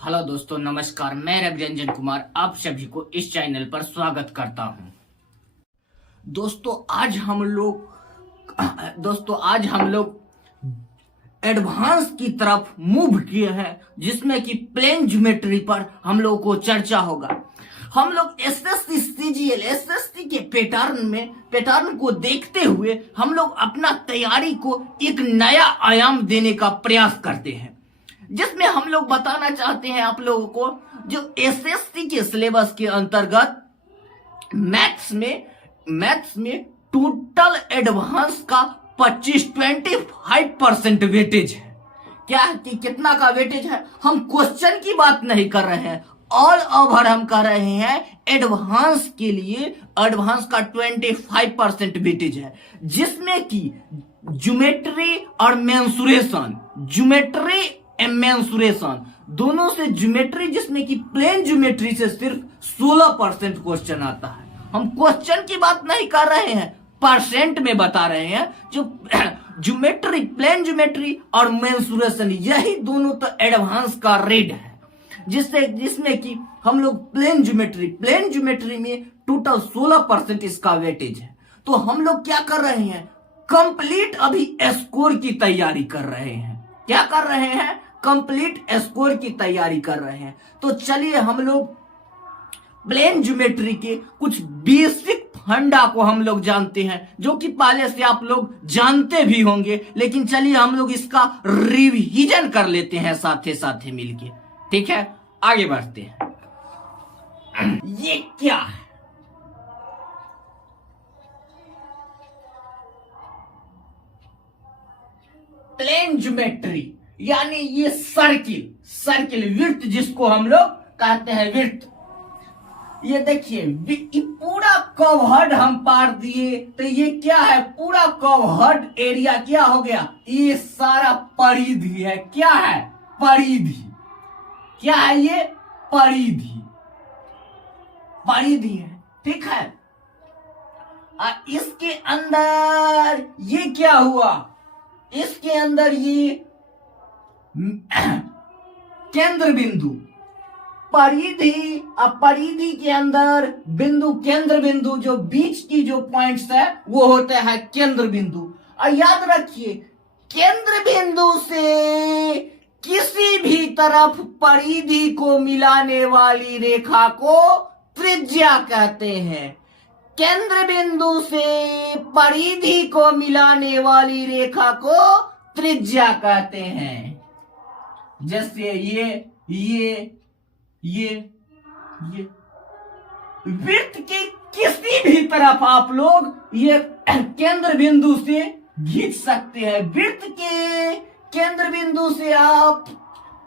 Hello दोस्तों, नमस्कार। मैं रवि रंजन कुमार आप सभी को इस चैनल पर स्वागत करता हूं। दोस्तों आज हम लोग एडवांस की तरफ मूव किए हैं, जिसमें कि प्लेन ज्योमेट्री पर हम लोग को चर्चा होगा। हम लोग एसएससी सीजीएल एसएससी के पैटर्न को देखते हुए हम लोग अपना तैयारी को एक नया आयाम देने का प्रयास करते हैं, जिसमें हम लोग बताना चाहते हैं आप लोगों को, जो एसएससी के सिलेबस के अंतर्गत मैथ्स में टोटल एडवांस का 25% वेटेज है। क्या है कि कितना का वेटेज है? हम क्वेश्चन की बात नहीं कर रहे हैं, ऑल ओवर हम कर रहे हैं एडवांस के लिए। एडवांस का 25% वेटेज है, जिसमें कि ज्योमेट्री और मेंसुरेशन दोनों से ज्योमेट्री, जिसमें कि प्लेन ज्योमेट्री से सिर्फ 16% क्वेश्चन आता है। हम क्वेश्चन की बात नहीं कर रहे हैं, परसेंट में बता रहे हैं। जो ज्योमेट्री, प्लेन ज्योमेट्री और मेंसुरेशन, यही दोनों तो एडवांस का रेट है, जिसमें कि हम लोग प्लेन ज्योमेट्री में टोटल 16% इसका वेटेज है। तो हम लोग क्या कर रहे हैं, कंप्लीट अभी स्कोर की तैयारी कर रहे हैं। क्या कर रहे हैं? कंप्लीट स्कोर की तैयारी कर रहे हैं। तो चलिए हम लोग प्लेन ज्योमेट्री के कुछ बेसिक फंडा को हम लोग जानते हैं, जो कि पहले से आप लोग जानते भी होंगे, लेकिन चलिए हम लोग इसका रिवीजन कर लेते हैं साथ मिलके। ठीक है, आगे बढ़ते हैं। ये क्या है? प्लेन ज्योमेट्री यानी ये सर्किल विड्थ, जिसको हम लोग कहते हैं विड्थ। ये देखिए, ये पूरा कवर्ड हम पार दिए, तो ये क्या है? पूरा कवर्ड एरिया क्या हो गया? ये सारा परिधि है। क्या है? परिधि। क्या है ये? परिधि है। ठीक है। इसके अंदर ये क्या हुआ? इसके अंदर ये केंद्र बिंदु, परिधि के अंदर बिंदु, केंद्र बिंदु, जो बीच की जो पॉइंट्स है वो होते हैं केंद्र बिंदु। और याद रखिए, केंद्र बिंदु से किसी भी तरफ परिधि को मिलाने वाली रेखा को त्रिज्या कहते हैं। केंद्र बिंदु से परिधि को मिलाने वाली रेखा को त्रिज्या कहते हैं। जैसे ये वृत्त के किसी भी तरफ आप लोग ये केंद्र बिंदु से खींच सकते हैं। वृत्त के केंद्र बिंदु से आप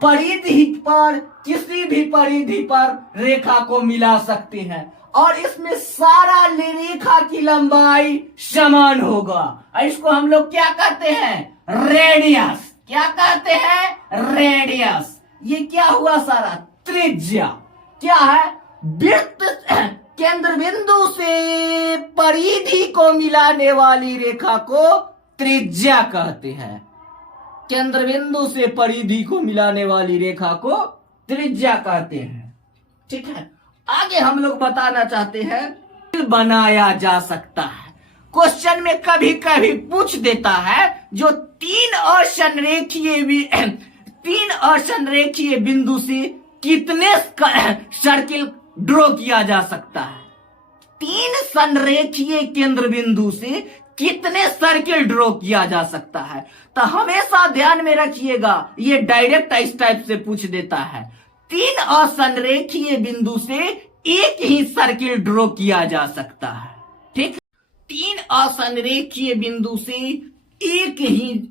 परिधि पर, किसी भी परिधि पर रेखा को मिला सकते हैं, और इसमें सारा रेखा की लंबाई समान होगा। इसको हम लोग क्या कहते हैं? रेडियस। क्या कहते हैं? रेडियस। ये क्या हुआ? सारा त्रिज्या। क्या है? वृत्त केंद्र बिंदु से परिधि को मिलाने वाली रेखा को त्रिज्या कहते हैं। केंद्र बिंदु से परिधि को मिलाने वाली रेखा को त्रिज्या कहते हैं। ठीक है, आगे हम लोग बताना चाहते हैं, बनाया जा सकता है। क्वेश्चन में कभी कभी पूछ देता है, जो तीन असंरेखीय बिंदु से कितने सर्किल ड्रॉ किया जा सकता है? तीन संरेखीय केंद्र बिंदु से कितने सर्किल ड्रॉ किया जा सकता है? तो हमेशा ध्यान में रखिएगा, ये डायरेक्ट इस टाइप से पूछ देता है। तीन असंरेखीय बिंदु से एक ही सर्किल ड्रॉ किया जा सकता है। ठीक, तीन असंरेखीय बिंदु से एक ही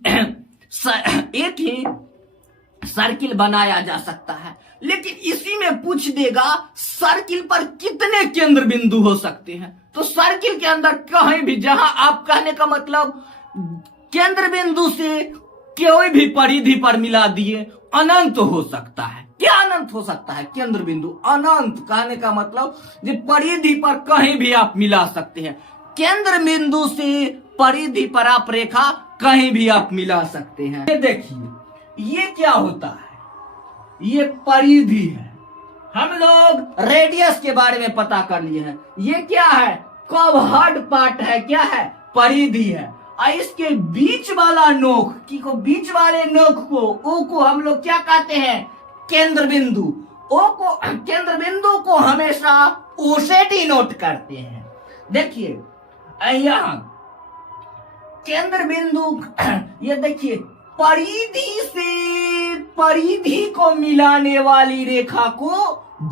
सर्किल बनाया जा सकता है। लेकिन इसी में पूछ देगा, सर्किल पर कितने केंद्र बिंदु हो सकते हैं? तो सर्किल के अंदर कहीं भी, जहां आप कहने का मतलब केंद्र बिंदु से कोई भी परिधि पर मिला दिए, अनंत हो सकता है। क्या अनंत हो सकता है? केंद्र बिंदु अनंत। कहने का मतलब जो परिधि पर कहीं भी आप मिला सकते हैं। केंद्र बिंदु से परिधि पर आप रेखा कहीं भी आप मिला सकते हैं। ये देखिए, ये क्या होता है? ये परिधि है। हम लोग रेडियस के बारे में पता कर लिए हैं। ये क्या है? कवर्ड पार्ट है। क्या है? परिधि है। और इसके बीच वाला नोक को, बीच वाले नोक को, ओ को हम लोग क्या कहते हैं? केंद्र बिंदु। ओ को, केंद्र बिंदु को हमेशा ओ से डिनोट करते हैं। देखिए यहां केंद्र बिंदु, ये देखिए परिधि से परिधि को मिलाने वाली रेखा को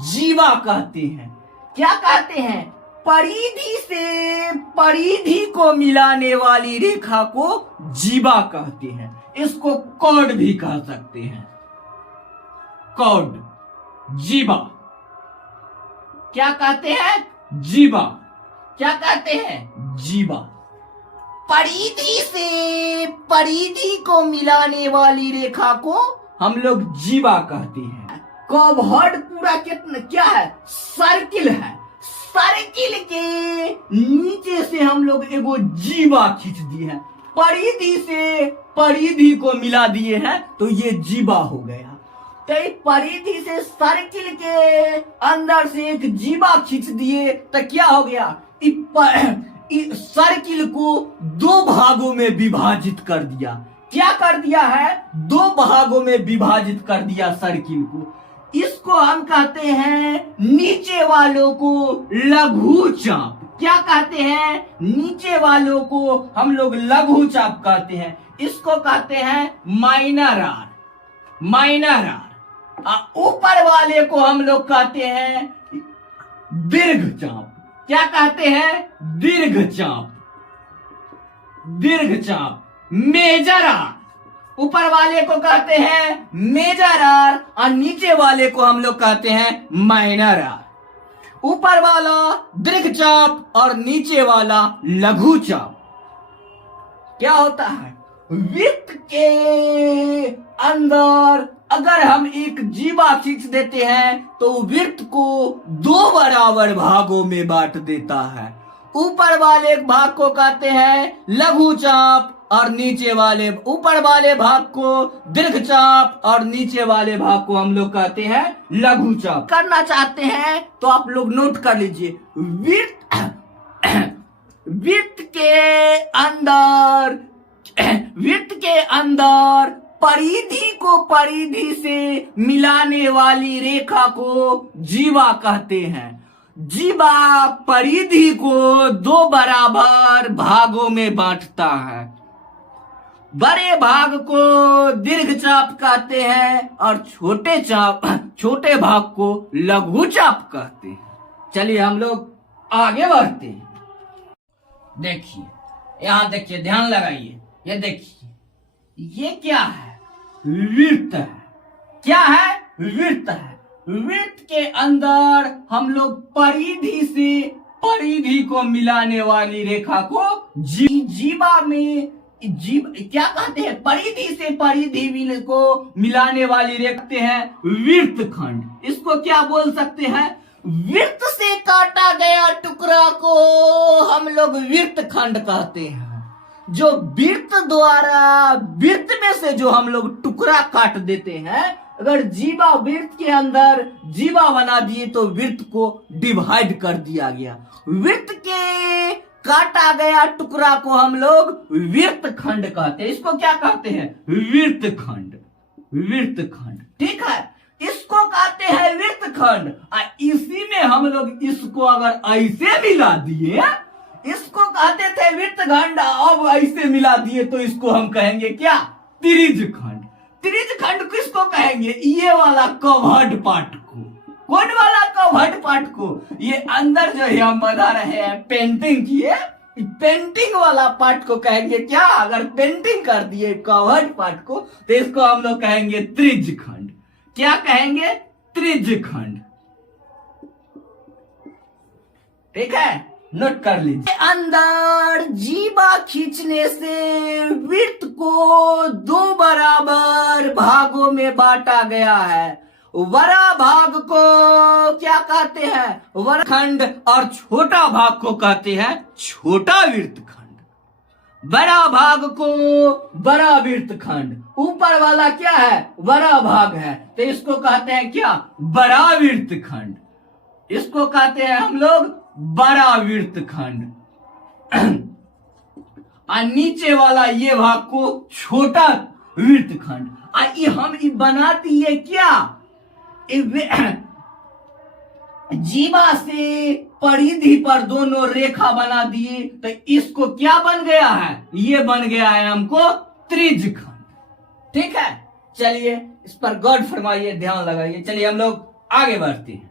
जीवा कहते हैं। क्या कहते हैं? परिधि से परिधि को मिलाने वाली रेखा को जीवा कहते हैं। इसको कॉर्ड भी कह सकते हैं। कॉर्ड, जीवा। क्या कहते हैं? जीवा। क्या कहते हैं? जीवा। परिधि से परिधि को मिलाने वाली रेखा को हम लोग जीवा कहते हैं। कवर्ड पूरा कितना क्या है? सर्किल है। सर्किल के नीचे से हम लोग एगो जीवा खींच दिए हैं। परिधि से परिधि को मिला दिए हैं तो ये जीवा हो गया। तो परिधि से सर्किल के अंदर से एक जीवा खींच दिए तो क्या हो गया? सर्किल को दो भागों में विभाजित कर दिया। क्या कर दिया है? दो भागों में विभाजित कर दिया सर्किल को। इसको हम कहते हैं, नीचे वालों को लघु चाप। क्या कहते हैं? नीचे वालों को हम लोग लघु चाप कहते हैं। इसको कहते हैं माइनर आर। Minor are. ऊपर वाले को हम लोग कहते हैं दीर्घ चाप। क्या कहते हैं? दीर्घ चाप। दीर्घ चाप। Major arc. ऊपर वाले को कहते हैं मेजर आर और नीचे वाले को हम लोग कहते हैं माइनर आर। ऊपर वाला दीर्घ चाप और नीचे वाला लघु चाप। क्या होता है? वृत्त के अंदर अगर हम एक जीवा खींच देते हैं तो वृत्त को दो बराबर भागों में बांट देता है। ऊपर वाले भाग को कहते हैं लघु चाप और नीचे वाले, ऊपर वाले भाग को दीर्घ चाप और नीचे वाले भाग को हम लोग कहते हैं लघु चाप। करना चाहते हैं तो आप लोग नोट कर लीजिए। वृत्त के अंदर परिधि को परिधि से मिलाने वाली रेखा को जीवा कहते हैं। जीवा परिधि को दो बराबर भागों में बांटता है। बड़े भाग को दीर्घ चाप कहते हैं और छोटे भाग को लघु चाप कहते हैं। चलिए हम लोग आगे बढ़ते हैं। देखिए यहां देखिए, ध्यान लगाइए। ये देखिए, ये क्या है? वृत्त है। क्या है? वृत्त है। वृत्त के अंदर हम लोग परिधि से परिधि को मिलाने वाली रेखा को जीवा में क्या कहते हैं? परिधि से परिधि को मिलाने वाली रेखते हैं वृत्त खंड। इसको क्या बोल सकते हैं? वृत्त से काटा गया टुकड़ा को हम लोग वृत्त खंड कहते हैं। जो वृत्त द्वारा, वृत्त में से जो हम लोग टुकड़ा काट देते हैं, अगर जीवा वृत्त के अंदर जीवा बना दिए तो वृत्त को डिवाइड कर दिया गया। वृत्त के काटा गया टुकड़ा को हम लोग वृत्त खंड कहते हैं। इसको क्या कहते हैं? वृत्त खंड। वृत्त खंड, ठीक है। इसको कहते हैं वृत्त खंड। इसी में हम लोग इसको अगर ऐसे मिला दिए, इसको कहते थे वृत्त खंड, अब ऐसे मिला दिए तो इसको हम कहेंगे क्या? त्रिज खंड। त्रिज खंड किसको कहेंगे? ये वाला कवर्ड पार्ट को। कौन वाला? कवर्ड पार्ट को। ये अंदर जो है हम बना रहे हैं पेंटिंग किए, पेंटिंग वाला पार्ट को कहेंगे क्या? अगर पेंटिंग कर दिए कवर्ड पार्ट को तो इसको हम लोग कहेंगे त्रिज खंड। क्या कहेंगे? त्रिज खंड। ठीक है, नोट कर लीजिए। अंदर जीवा खींचने से वृत्त को दो बराबर भागों में बांटा गया है। बड़ा भाग को क्या कहते हैं? वृत्तखंड और छोटा भाग को कहते हैं छोटा वृत्तखंड। बड़ा भाग को बड़ा वृत्तखंड, ऊपर वाला क्या है, बड़ा भाग है, तो इसको कहते हैं क्या, बड़ा वृत्तखंड। इसको कहते हैं हम लोग बड़ा वृत्तखंड। और नीचे वाला ये भाग को छोटा वृत्तखंड। और ये हम बना दिए क्या, जीवा से परिधि पर दोनों रेखा बना दिए, तो इसको क्या बन गया है, ये बन गया है हमको त्रिज्यखंड। ठीक है, चलिए इस पर गौर फरमाइए, ध्यान लगाइए। चलिए हम लोग आगे बढ़ते हैं।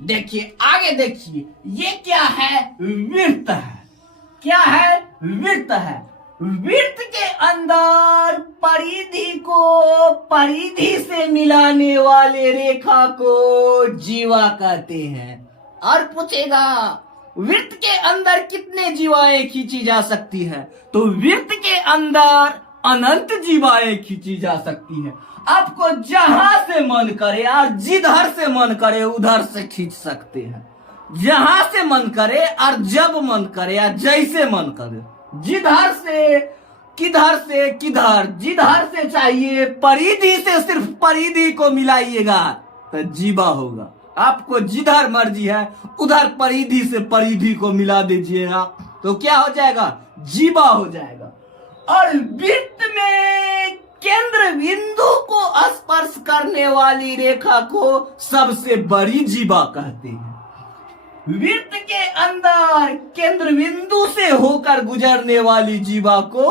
देखिए आगे देखिए, ये क्या है, वृत्त है। क्या है, वृत्त है। वृत्त के अंदर परिधि को परिधि से मिलाने वाले रेखा को जीवा कहते हैं। और पूछेगा वृत्त के अंदर कितने जीवाएं खींची जा सकती है, तो वृत्त के अंदर अनंत जीवाएं खींची जा सकती है। आपको जहां से मन करे और जिधर से मन करे उधर से खींच सकते हैं। जहां से मन करे और जब मन करे या जैसे मन करे, जिधर से किधर से किधर, जिधर से चाहिए, परिधि से सिर्फ परिधि को मिलाइएगा तो जीवा होगा। आपको जिधर मर्जी है उधर परिधि से परिधि को मिला दीजिएगा तो क्या हो जाएगा, जीवा हो जाएगा। और वृत्त में केंद्र बिंदु को स्पर्श करने वाली रेखा को सबसे बड़ी जीवा कहते हैं। वृत्त के अंदर केंद्र बिंदु से होकर गुजरने वाली जीवा को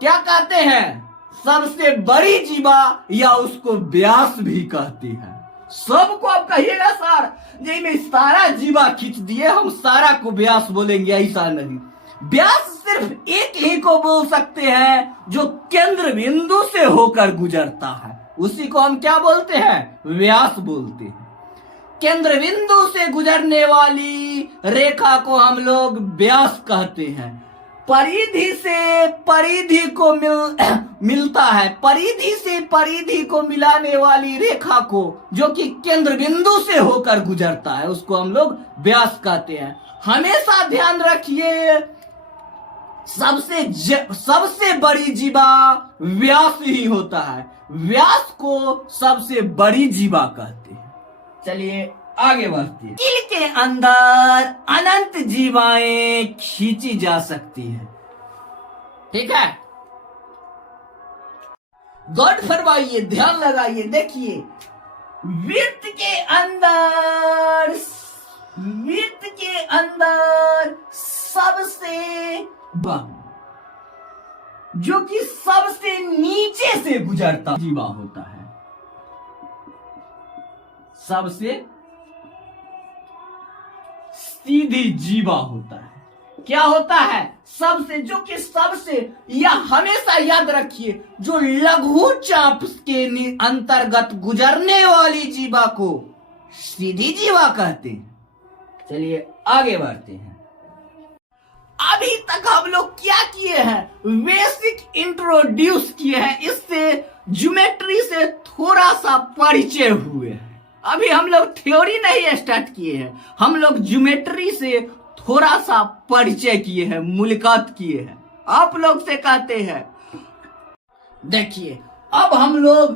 क्या कहते हैं, सबसे बड़ी जीवा, या उसको व्यास भी कहते हैं। सबको आप कहिएगा सर जी में सारा जीवा खींच दिए, हम सारा को व्यास बोलेंगे, ऐसा नहीं। व्यास सिर्फ एक ही को बोल सकते हैं जो केंद्र बिंदु से होकर गुजरता है, उसी को हम क्या बोलते हैं, व्यास बोलते हैं। केंद्र बिंदु से गुजरने वाली रेखा को हम लोग व्यास कहते हैं। परिधि से परिधि को मिलता है, परिधि से परिधि को मिलाने वाली रेखा को जो कि केंद्र बिंदु से होकर गुजरता है, उसको हम लोग व्यास कहते हैं। हमेशा ध्यान रखिए, सबसे बड़ी जीवा व्यास ही होता है। व्यास को सबसे बड़ी जीवा कहते हैं। चलिए आगे बढ़ते हैं। दिल के अंदर अनंत जीवाएं खींची जा सकती है। ठीक है, गौर फरमाइए, ध्यान लगाइए। देखिए वृत्त के अंदर सबसे जो कि सबसे नीचे से गुजरता जीवा होता है, सबसे सीधी जीवा होता है। क्या होता है, सबसे, जो कि सबसे, या हमेशा याद रखिए, जो लघु चाप के अंतर्गत गुजरने वाली जीवा को सीधी जीवा कहते हैं। चलिए आगे बढ़ते हैं। अभी तक हम लोग क्या किए हैं, बेसिक इंट्रोड्यूस किए हैं, इससे ज्योमेट्री से थोड़ा सा परिचय हुए हैं। अभी हम लोग थ्योरी नहीं स्टार्ट किए हैं, हम लोग ज्योमेट्री से थोड़ा सा परिचय किए हैं, मुलाकात किए हैं। आप लोग से कहते हैं, देखिए अब हम लोग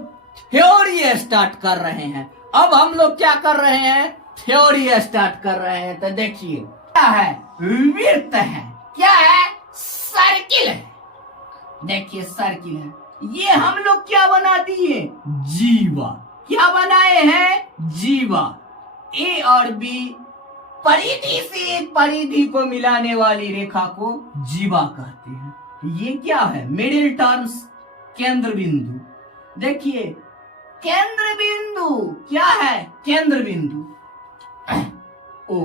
थ्योरी स्टार्ट कर रहे हैं। अब हम लोग क्या कर रहे हैं, थ्योरी स्टार्ट कर रहे हैं। तो देखिए क्या है, वृत्त है, क्या है, सर्किल है। देखिए सर्किल है, ये हम लोग क्या बना दिए, जीवा। क्या बनाए हैं, जीवा। ए और बी परिधि से परिधि को मिलाने वाली रेखा को जीवा कहते हैं। ये क्या है, मिडिल टर्म्स, केंद्र बिंदु। देखिए केंद्र बिंदु क्या है, केंद्र बिंदु ओ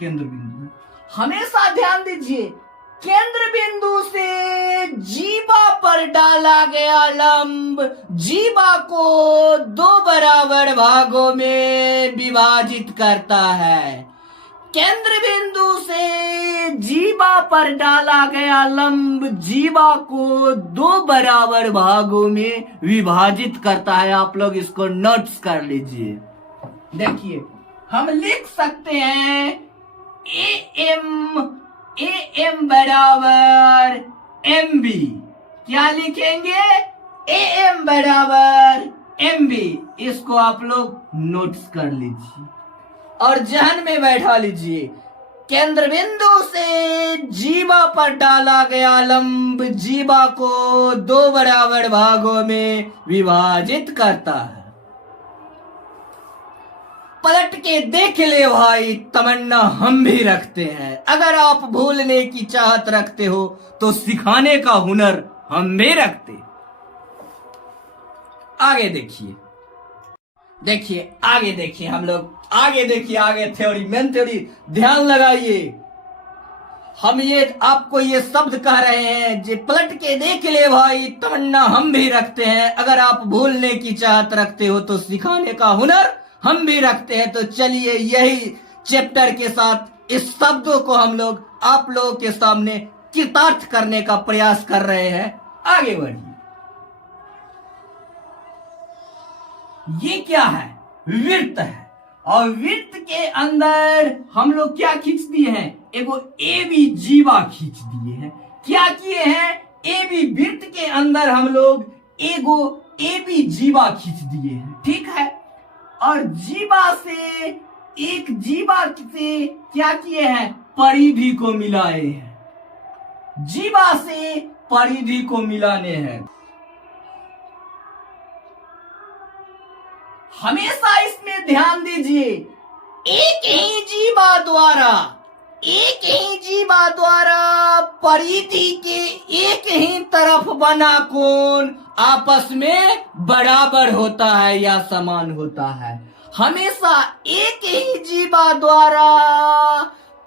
केंद्र बिंदु। हमेशा ध्यान दीजिए, केंद्र बिंदु से जीवा पर डाला गया लंब जीवा को दो बराबर भागों में विभाजित करता है। केंद्र बिंदु से जीवा पर डाला गया लंब जीवा को दो बराबर भागों में विभाजित करता है। आप लोग इसको नोट्स कर लीजिए। देखिए हम लिख सकते हैं ए एम ए एम बराबर एम बी। क्या लिखेंगे? ए एम बराबर एम बी। इसको आप लोग नोट्स कर लीजिए और जहन में बैठा लीजिए। केंद्र बिंदु से जीवा पर डाला गया लंब जीवा को दो बराबर भागों में विभाजित करता है। पलट के देख ले भाई, तमन्ना हम भी रखते हैं। अगर आप भूलने की चाहत रखते हो तो सिखाने का हुनर हम भी रखते। आगे देखिए, देखिए आगे देखिए, हम लोग आगे देखिए, आगे थ्योरी, मेन थ्योरी ध्यान लगाइए। हम ये आपको ये शब्द कह रहे हैं, जे पलट के देख ले भाई, तमन्ना हम भी रखते हैं। अगर आप भूलने की चाहत रखते हो तो सिखाने का हुनर हम भी रखते हैं। तो चलिए यही चैप्टर के साथ इस शब्दों को हम लोग आप लोगों के सामने कृतार्थ करने का प्रयास कर रहे हैं। आगे बढ़िए। ये क्या है? वृत्त है। और वृत्त के अंदर हम लोग क्या खींच दिए हैं? एगो ए बी जीवा खींच दिए हैं। क्या किए हैं? ए बी वृत्त के अंदर हम लोग एगो ए बी जीवा खींच दिए हैं, ठीक है। और जीवा से एक जीवा से क्या किए हैं? परिधि को मिलाए हैं। जीवा से परिधि को मिलाने हैं। हमेशा इसमें ध्यान दीजिए, एक ही जीवा द्वारा परिधि के एक ही तरफ बना कोण आपस में बराबर होता है या समान होता है। हमेशा एक ही जीवा द्वारा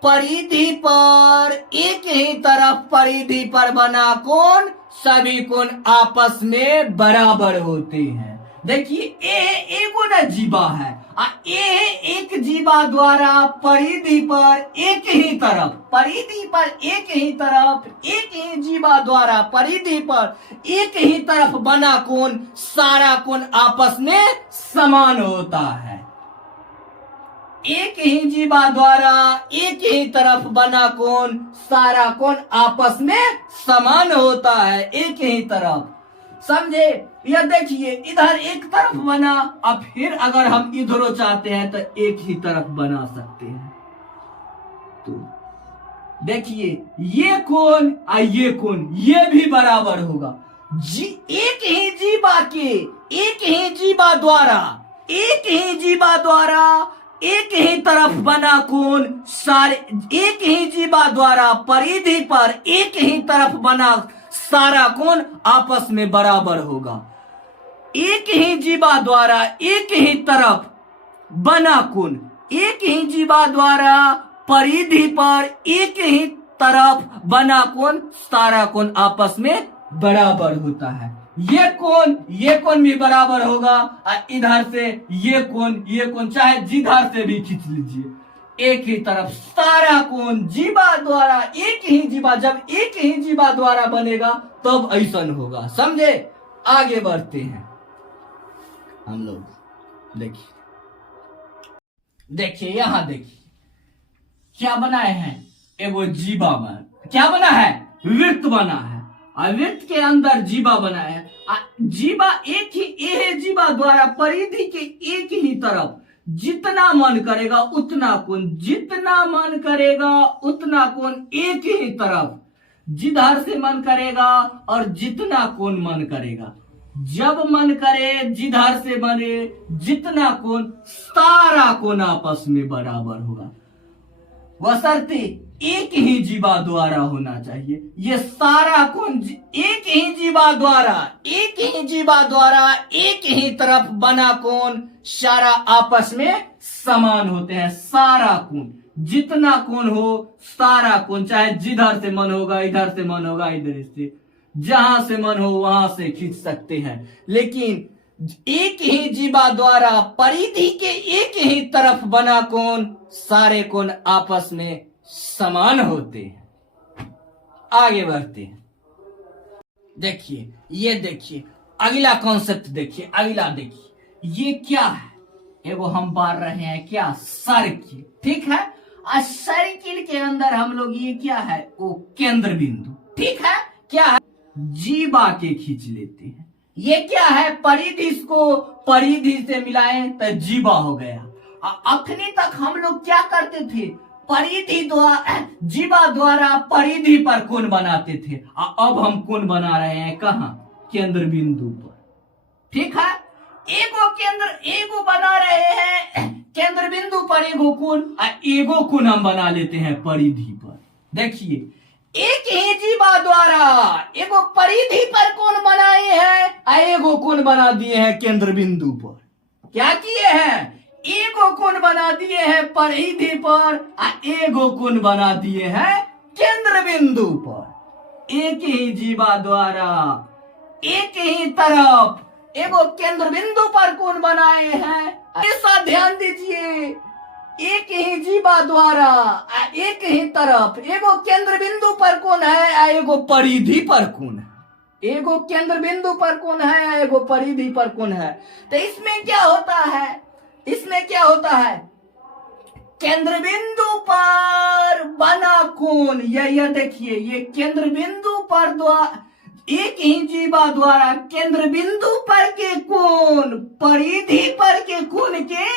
परिधि पर एक ही तरफ परिधि पर बना कोण सभी कोण आपस में बराबर होते हैं। देखिए एगो ना जीवा है, एक जीवा द्वारा परिधि पर एक ही तरफ, परिधि पर एक ही तरफ, एक ही जीवा द्वारा परिधि पर एक ही तरफ बना कोण सारा कोण आपस में समान होता है। एक ही जीवा द्वारा एक ही तरफ बना कोण सारा कोण आपस में समान होता है, एक ही तरफ। समझे? यह देखिए, इधर एक तरफ बना, अब फिर अगर हम इधरों चाहते हैं तो एक ही तरफ बना सकते हैं। तो देखिए ये कोण और ये कोण ये भी बराबर होगा। एक ही जीवा के एक ही जीवा द्वारा एक ही तरफ बना कोण सारे एक ही जीवा द्वारा परिधि पर एक ही तरफ बना सारा कोण आपस में बराबर होगा। एक ही जीवा द्वारा एक ही तरफ बना कोण, एक ही जीवा द्वारा परिधि पर एक ही तरफ बना कोण सारा कोण आपस में बराबर होता है। ये कोण भी बराबर होगा। इधर से ये कोण चाहे जिधर से भी खींच लीजिए, एक ही तरफ सारा कोण जीवा द्वारा एक ही जीवा, जब एक ही जीवा द्वारा बनेगा तब ऐसा होगा। समझे? आगे बढ़ते हैं हम लोग। देखिए यहां देखिए क्या बनाए हैं? एगो जीवा क्या बना है? वृत्त बना है। और वृत्त के अंदर जीवा बना है। जीवा एक ही जीवा द्वारा परिधि के एक ही तरफ जितना मन करेगा उतना कोण, जितना मन करेगा उतना कोण एक ही तरफ, जिधर से मन करेगा और जितना कोण मन करेगा, जब मन करे जिधर से बने जितना कोण सारा कोण आपस में बराबर होगा। बशर्ते एक ही जीवा द्वारा होना चाहिए। ये सारा कोण एक ही जीवा द्वारा एक ही तरफ बना कोण सारा आपस में समान होते हैं। सारा कोण जितना कोण हो सारा कोण, चाहे जिधर से मन होगा इधर से मन होगा इधर से, जहां से मन हो वहां से खींच सकते हैं। लेकिन एक ही जीवा द्वारा परिधि के एक ही तरफ बना कोण सारे कोण आपस में समान होते हैं। आगे बढ़ते हैं। देखिए ये देखिए अगला कॉन्सेप्ट देखिए, अगला देखिए ये क्या है? एगो हम बार रहे हैं क्या? सर्किल, ठीक है। सर्किल के अंदर हम लोग ये क्या है, वो केंद्र बिंदु, ठीक है, क्या है, जीवा के खींच लेते हैं। ये क्या है, परिधि, इसको परिधि से मिलाएं तो जीवा हो गया। अखनी तक हम लोग क्या करते थे, परिधि द्वारा, जीवा द्वारा परिधि पर कोण बनाते थे। अब हम कोण बना रहे हैं कहाँ, केंद्र बिंदु पर, ठीक है। एगो बना रहे हैं केंद्र बिंदु पर एगो कोण, एगो कोण हम बना लेते हैं परिधि पर। देखिए, एक ही जीवा द्वारा एगो परिधि पर कोण बनाए हैं, एगो कोण बना दिए हैं केंद्र बिंदु पर। क्या किए हैं, एगो कोण बना दिए हैं परिधि पर, एगो कोण बना दिए हैं केंद्र बिंदु पर। एक ही जीवा द्वारा एक ही तरफ एगो केंद्र बिंदु पर कोण बनाए हैं। ऐसा ध्यान दीजिए, एक ही जीवा द्वारा एक ही तरफ एगो केंद्र बिंदु पर कोण है, एगो परिधि पर कोण है। एगो केंद्र बिंदु पर कोण है, एगो परिधि पर कोण है। तो इसमें क्या होता है, इसमें क्या होता है, केंद्र बिंदु पर बना कोण, ये देखिए, ये केंद्र बिंदु पर द्वारा एक ही जीवा द्वारा केंद्र बिंदु पर के कोण परिधि पर के कोण के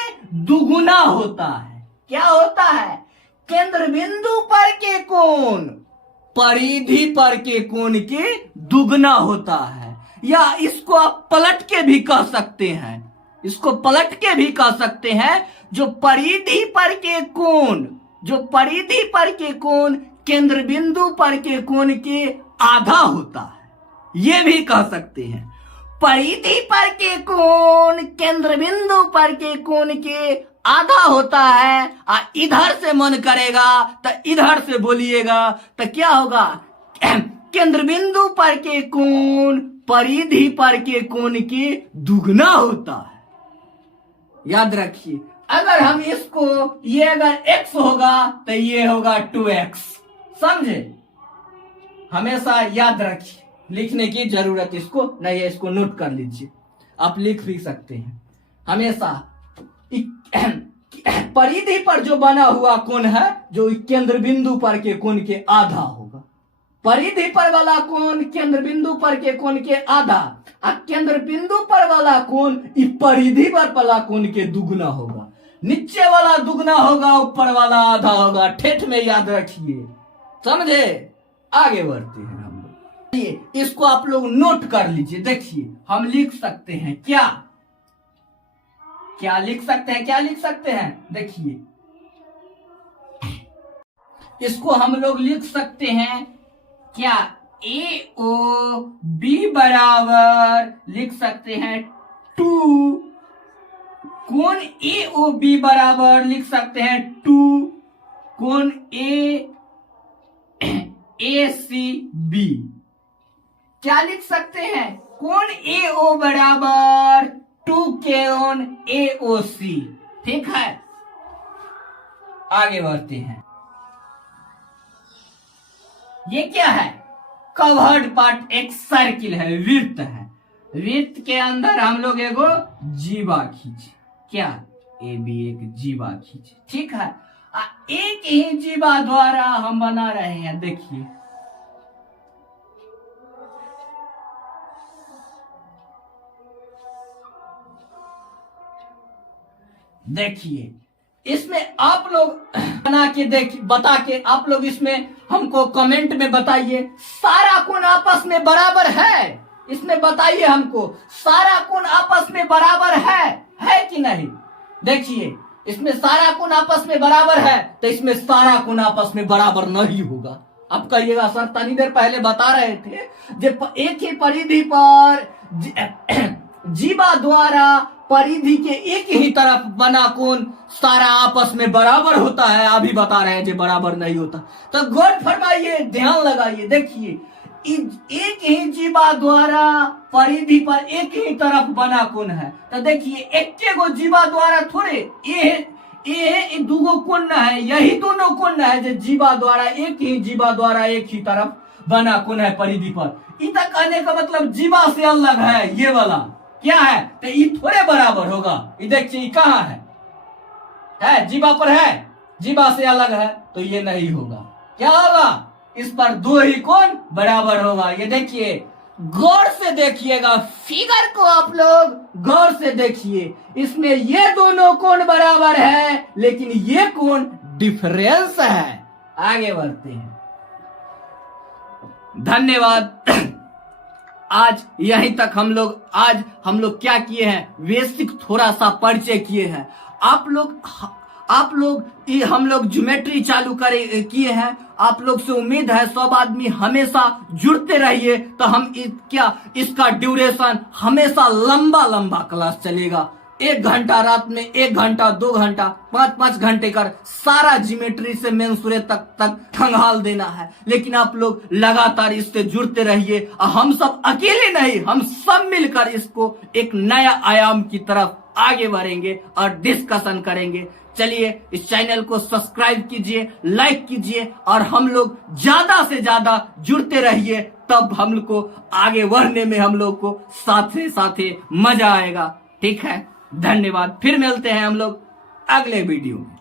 दुगुना होता है। क्या होता है, केंद्र बिंदु पर के कोण परिधि पर के कोण के दुगना होता है। या इसको आप पलट के भी कह सकते हैं, इसको पलट के भी कह सकते हैं, जो परिधि पर के कोण, जो परिधि पर के कोण केंद्र बिंदु पर के कोण के आधा होता है, ये भी कह सकते हैं। परिधि पर के कोण केंद्र बिंदु पर के कोण के आधा होता है। इधर से मन करेगा तो इधर से बोलिएगा तो क्या होगा, केंद्र बिंदु पर के कोण परिधि पर के कोण के दुगना होता है। याद रखिए, अगर हम इसको, ये अगर x होगा तो ये होगा 2x, समझे, हमेशा याद रखिए, लिखने की जरूरत इसको नहीं है, इसको नोट कर लीजिए, आप लिख भी सकते हैं हमेशा। परिधि पर जो बना हुआ कोण है, जो केंद्र बिंदु पर के कोण के आधा होगा, परिधि पर वाला कोण केंद्र बिंदु पर के कोण के आधा, और केंद्र बिंदु पर वाला कोण परिधि पर वाला कोण के दुगना होगा। नीचे वाला दुगना होगा, ऊपर वाला आधा होगा, ठेठ में याद रखिए, समझे। आगे बढ़ते हैं हम लोग, इसको आप लोग नोट कर लीजिए। देखिए, हम लिख सकते हैं क्या, क्या लिख सकते हैं, क्या लिख सकते हैं, देखिए, इसको हम लोग लिख सकते हैं क्या, ए ओ बी बराबर लिख सकते हैं 2, कोण ए ओ बी बराबर लिख सकते हैं 2, कोण ए सी बी। क्या लिख सकते हैं, कोण ए ओ बराबर 2 कोण ए ओ सी, ठीक है। आगे बढ़ते हैं, ये क्या है, कवर्ड पार्ट, एक सर्किल है, वृत्त है, वृत्त के अंदर हम लोग एगो जीवा खींचे, क्या, ए बी एक जीवा खींचे, ठीक है। एक ही जीवा द्वारा हम बना रहे हैं, देखिए, देखिए, इसमें आप लोग बना के बता के आप लोग इसमें हमको कमेंट में बताइए, सारा कोण आपस में बराबर है, इसमें बताइए हमको, सारा कोण आपस में बराबर है कि नहीं। देखिए, इसमें सारा कोण आपस में बराबर है, तो इसमें सारा कोण आपस में बराबर नहीं होगा। अब कहिएगा सर, तनी देर पहले बता रहे थे, जब एक ही परिधि पर जीवा द्वारा परिधि के एक ही तरफ बना कोण सारा आपस में बराबर होता है, अभी बता रहे हैं जो बराबर नहीं होता। तो गौर फरमाइए, ध्यान लगाइए, देखिए, एक ही जीवा द्वारा परिधि पर एक ही तरफ बना कोण है, तो देखिए, एक गो जीवा द्वारा थोड़े ये दूगो कोण है, यही दोनों कोण है जो जीवा द्वारा एक ही जीवा द्वारा एक ही तरफ बना कोण है परिधि पर। इतना कहने का मतलब जीवा से अलग है, ये वाला क्या है, तो ये थोड़े बराबर होगा। ये देखिए, कहाँ है जीवा पर है, जीवा से अलग है तो ये नहीं होगा। क्या होगा? इस पर दो ही कोण बराबर होगा। ये देखिए, गौर से देखिएगा फिगर को, आप लोग गौर से देखिए, इसमें ये दोनों कोण बराबर है लेकिन ये कोण डिफरेंस है। आगे बढ़ते हैं, धन्यवाद। आज यहीं तक हम लोग क्या किए हैं, बेसिक थोड़ा सा परिचय किए हैं। हम लोग ज्योमेट्री चालू किए हैं। आप लोग से उम्मीद है सब आदमी हमेशा जुड़ते रहिए, तो हम इसका ड्यूरेशन हमेशा लंबा क्लास चलेगा। 1 घंटा रात में, 1 घंटा, 2 घंटा, 5 घंटे कर सारा ज्योमेट्री से मेंसुरे तक खंगाल देना है। लेकिन आप लोग लगातार इससे जुड़ते रहिए। हम सब अकेले नहीं, हम सब मिलकर इसको एक नया आयाम की तरफ आगे बढ़ेंगे और डिस्कशन करेंगे। चलिए, इस चैनल को सब्सक्राइब कीजिए, लाइक कीजिए और हम लोग ज्यादा से ज्यादा जुड़ते रहिए, तब हम लोग को आगे बढ़ने में हम लोग को साथ मजा आएगा। ठीक है, धन्यवाद। फिर मिलते हैं हम लोग अगले वीडियो में।